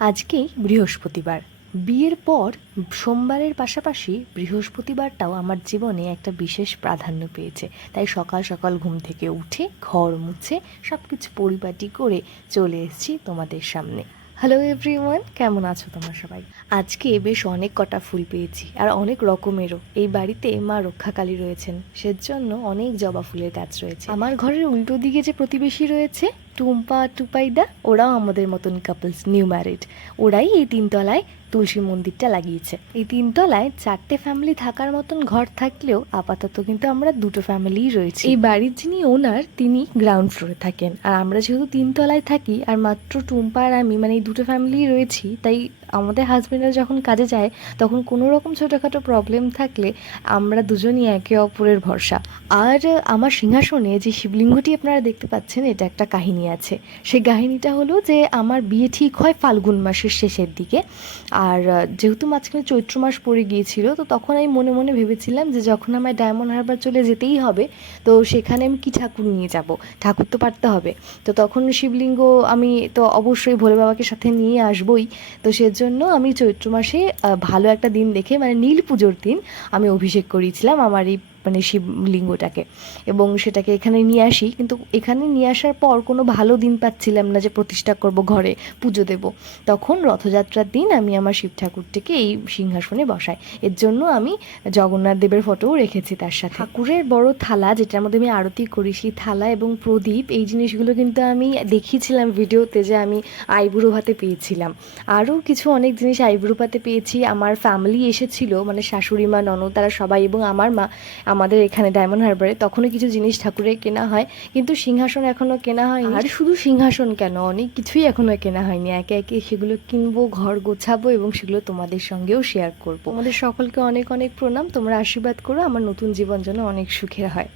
আজকেই বৃহস্পতিবার। বিয়ের পর সোমবারের পাশাপাশি বৃহস্পতিবারটাও আমার জীবনে একটা বিশেষ প্রাধান্য পেয়েছে। তাই সকাল সকাল ঘুম থেকে উঠে ঘর মুছে সব কিছু পরিপাটি করে চলে এসেছি তোমাদের সামনে। হ্যালো এভরিওয়ান, কেমন আছো তোমরা সবাই? আজকে বেশ অনেক কটা ফুল পেয়েছি, আর অনেক রকমেরও। এই বাড়িতে মা রক্ষাকালী রয়েছেন, সেজন্য অনেক জবা ফুলের গাছ রয়েছে। আমার ঘরের উল্টো দিকে যে প্রতিবেশী রয়েছে টুম্পা টুপাইদা, ওরাও আমাদের মতন কাপলস, নিউ ম্যারিড। ওরাই এই তিনতলায় তুলসী মন্দিরটা লাগিয়েছে। এই তিনতলায় 4টে ফ্যামিলি থাকার মতন ঘর থাকলেও আপাতত কিন্তু আমরা 2টো ফ্যামিলিই রয়েছি। এই বাড়ির যিনি ওনার, তিনি গ্রাউন্ড ফ্লোরে থাকেন, আর আমরা যেহেতু তিনতলায় থাকি আর মাত্র টুম্পা আর আমি, মানে এই 2টো ফ্যামিলিই রয়েছি, তাই আমাদের হাজব্যান্ডরা যখন কাজে যায় তখন কোনো রকম ছোটোখাটো প্রবলেম থাকলে আমরা দুজনই একে অপরের ভরসা। আর আমার সিংহাসনে যে শিবলিঙ্গটি আপনারা দেখতে পাচ্ছেন, এটা একটা কাহিনী আছে। সেই কাহিনীটা হলো যে আমার বিয়ে ঠিক হয় ফাল্গুন মাসের শেষের দিকে। আর যেহেতু মাঝখানে চৈত্র মাস পড়ে গিয়েছিল, তো তখন আমি মনে মনে ভেবেছিলাম যে যখন আমায় ডায়মন্ড হারবার চলে যেতেই হবে, তো সেখানে আমি কি ঠাকুর নিয়ে যাব, ঠাকুর তো পারতে হবে। তো তখন শিবলিঙ্গ আমি তো অবশ্যই ভোলে বাবাকে সাথে নিয়ে আসবই। তো সেজন্য আমি চৈত্র মাসে ভালো একটা দিন দেখে, মানে নীল পুজোর দিন, আমি অভিষেক করিয়েছিলাম আমার এই মানে শিবলিঙ্গটাকে, এবং সেটাকে এখানে নিয়ে আসি। কিন্তু এখানে নিয়ে আসার পর কোনো ভালো দিন পাচ্ছিলাম না যে প্রতিষ্ঠা করব, ঘরে পুজো দেব। তখন রথযাত্রার দিন আমি আমার শিব ঠাকুরটিকে এই সিংহাসনে বসাই। এর জন্য আমি জগন্নাথ দেবের ফটোও রেখেছি তার সাথে। ঠাকুরের বড় থালা, যেটার মধ্যে আমি আরতি করি, সেই থালা এবং প্রদীপ, এই জিনিসগুলো কিন্তু আমি দেখিয়েছিলাম ভিডিওতে যে আমি আইবুড়ো ভাতে পেয়েছিলাম। আরও কিছু অনেক জিনিস আইবুড়ো ভাতে পেয়েছি। আমার ফ্যামিলি এসেছিল, মানে শাশুড়ি মা, ননদ, তারা সবাই, এবং আমার মা আমাদের এখানে ডায়মন্ড হারবারে, তখনও কিছু জিনিস ঠাকুরের কেনা হয়, কিন্তু সিংহাসন এখনও কেনা হয়নি। আর শুধু সিংহাসন কেন, অনেক কিছুই এখনও কেনা হয়নি। একে একে সেগুলো কিনবো, ঘর গোছাবো, এবং সেগুলো তোমাদের সঙ্গেও শেয়ার করবো। আমাদের সকলকে অনেক অনেক প্রণাম। তোমরা আশীর্বাদ করো আমার নতুন জীবন যেন অনেক সুখের হয়।